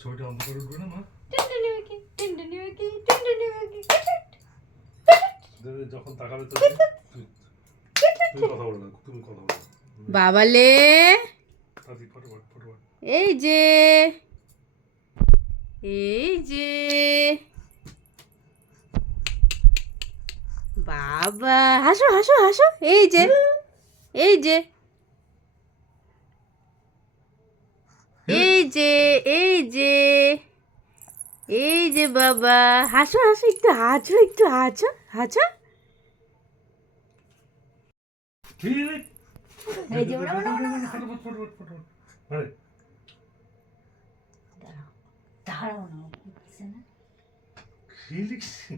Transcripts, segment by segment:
ছবিটা অন্ধকার উঠবে না মা? যখন তাকাবে তো তুমি কথা বলো না, তুমি কথা বলো। বাবালে দাদি ফটোফট ফটোফট। এই যে এই যে বাবা, হাসো হাসো হাসো। এই যে এই যে এই যে এই যে এই যে বাবা, হাসো হাসো, একটু হাসো, একটু হাসো হাসো। এই যে ফটোফট ফটোফট ফটোফট। আরে দাঁড়াও না, বুঝছে না? কি লিখছি?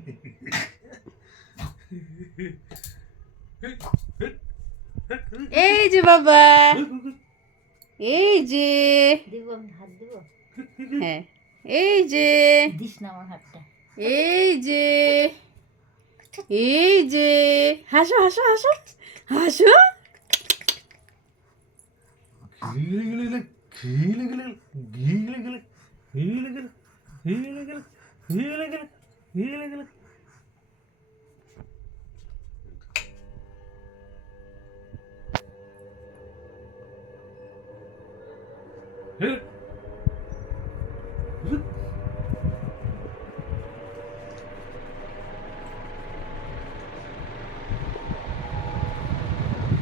এই যে বাবা, এই যে দিব, আমি হাত দিব। হ্যাঁ, এই যে দিস না আমার হাতটা। এই যে এই যে হাসো হাসো হাসো হাসো।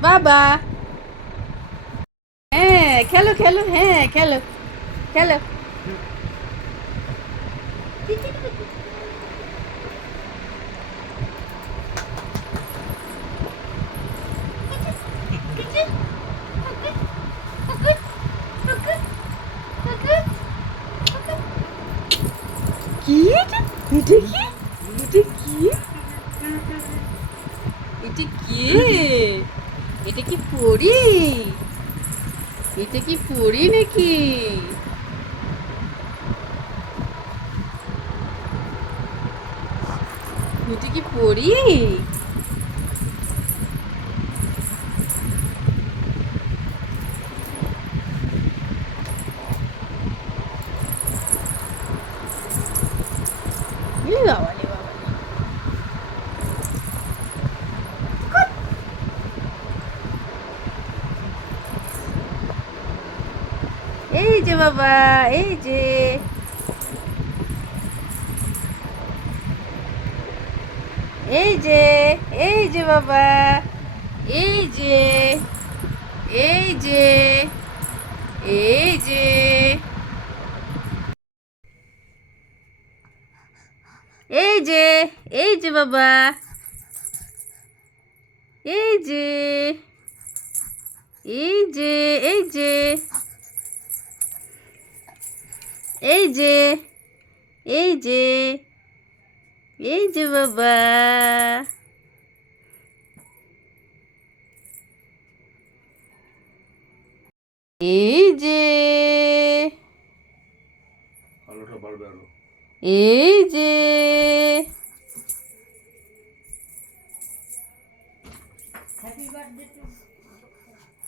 বাবা, হ্যাঁ খেলো খেলো, হ্যাঁ খেলো খেলো। কি এটা? এটা কি? এটা কি? এটা কি? এটা কি পরি? এটা কি পরি নাকি? এটা কি পরি? এ বাবা রে বাবা। এই যে বাবা, এই যে এই যে এই যে বাবা, এই যে এই যে এই যে এই যে এই যে বাবা, এই যে এই যে এই যে এই যে এই যে এই যে বাবা, এই যে আলোটা বাড়বে আরো। এই যে happy birthday two.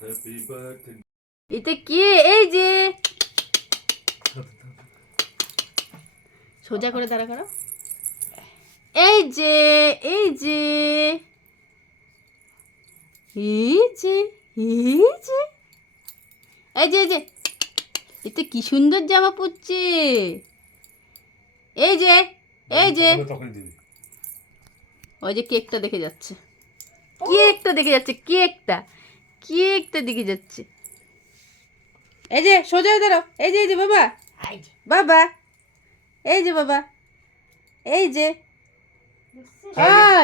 Happy birthday. এটা কে? এই যে সোজা করে দাঁড়া করো। এই যে এই যে এই যে এই যে এই যে এই যে এটা কি সুন্দর জামা পরছে। এই যে এই যে তখন দিবি। ওই যে কেকটা দেখে যাচ্ছে, কেকটা দেখে যাচ্ছে, কেকটা কেকটা দেখে যাচ্ছে। এই যে সোজা হয়ে দাঁড়াও। এই যে বাবা, বাবা, এই যে বাবা, এই যে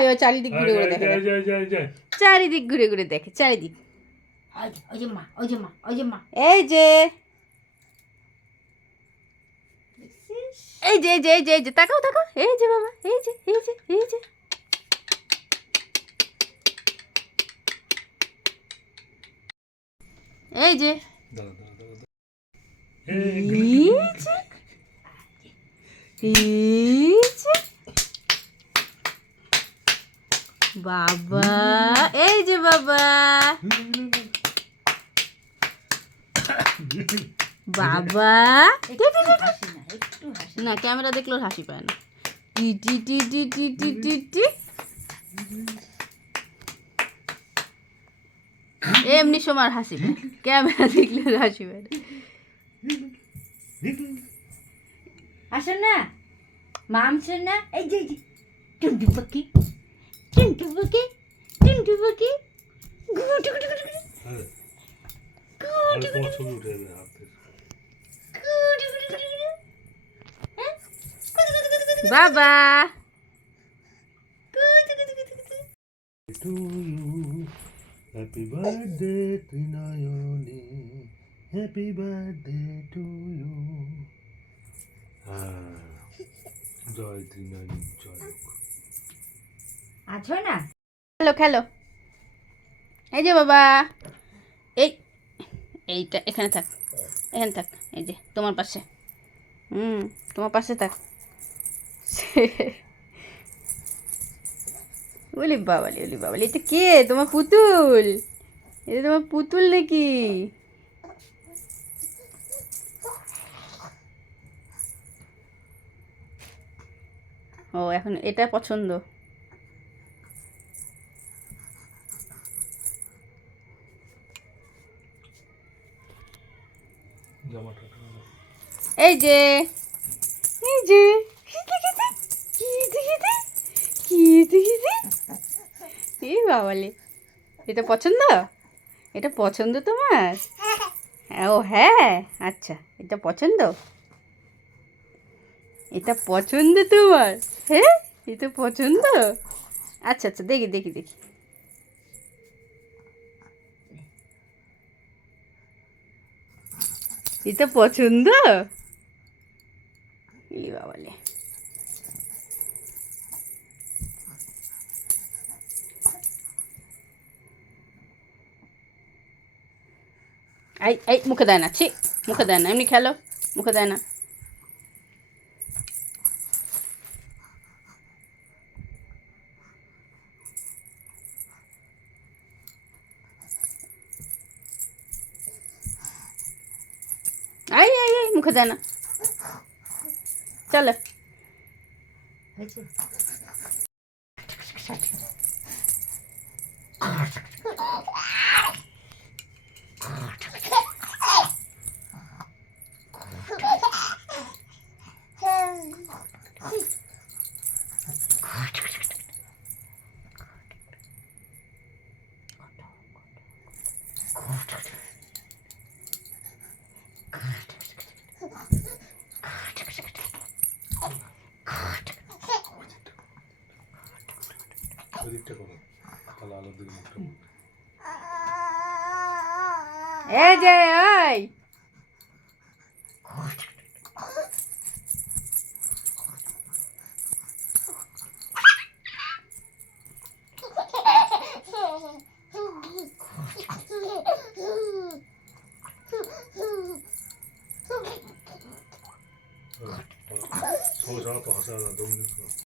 ও চারিদিক ঘুরে ঘুরে দেখে, চারিদিক ঘুরে ঘুরে দেখে, চারিদিক। ওই যে মা, ওই যে মা, ওই যে মা। এই যে এই যে এই যে এই যে এই যে তাকাও তাকাও। এই যে বাবা, এই যে এই যে এই যে এই যে এই যে বাবা, এই যে বাবা, বাবা একটু হাসি না, একটু হাসি। না ক্যামেরা দেখলেও হাসি পায় না টি টি টি টি টি টি টি টি এমনি সময় আর হাসি পায় ক্যামেরা দেখলেও হাসি পায় না আসেন না, মামছেন না, এই যে টুনটু পাখি, টুনটু পাখি, টুনটু পাখি, গুটু গুটু গুটু গুটু, হ্যাঁ আরে তোমার ছবি উঠে যাবে হাতের গুটু গুটু গুটু গুটু। হ্যাঁ? গুটু গুটু গুটু গুটু, বাবা গুটু গুটু গুটু গুটু। To you happy birthday Trinayani happy birthday to you জয় ত্রিনয়নী জয় হোক। আছো না? খেলো খেলো এই যে বাবা এই এইটা এখানে থাক এখানে থাক এই যে তোমার পাশে তোমার পাশে থাক ওলি বাবালি এটা কে তোমার পুতুল এটা তোমার পুতুল নাকি ও এখন এটা পছন্দ জামাটা এই যে এই যে কি দেখিতে কি দেখিতে এই বাবালে এটা পছন্দ এটা পছন্দ তোমার ও হ্যাঁ আচ্ছা এটা পছন্দ এটা পছন্দ তোমার হ্যাঁ এটা পছন্দ আচ্ছা আচ্ছা দেখি দেখি দেখি এটা পছন্দ এই বাবালে এই এই মুখে দেয় না ছি মুখে দেয় না এমনি খেলো মুখে দেয় না আই আই আই মুখে দেয় না চলো হয়েছে? ওদিকটা করো তাহলে আলোর দিকে মুখটা এই যে ওই সবাই তো হাসা না 2 মিনিট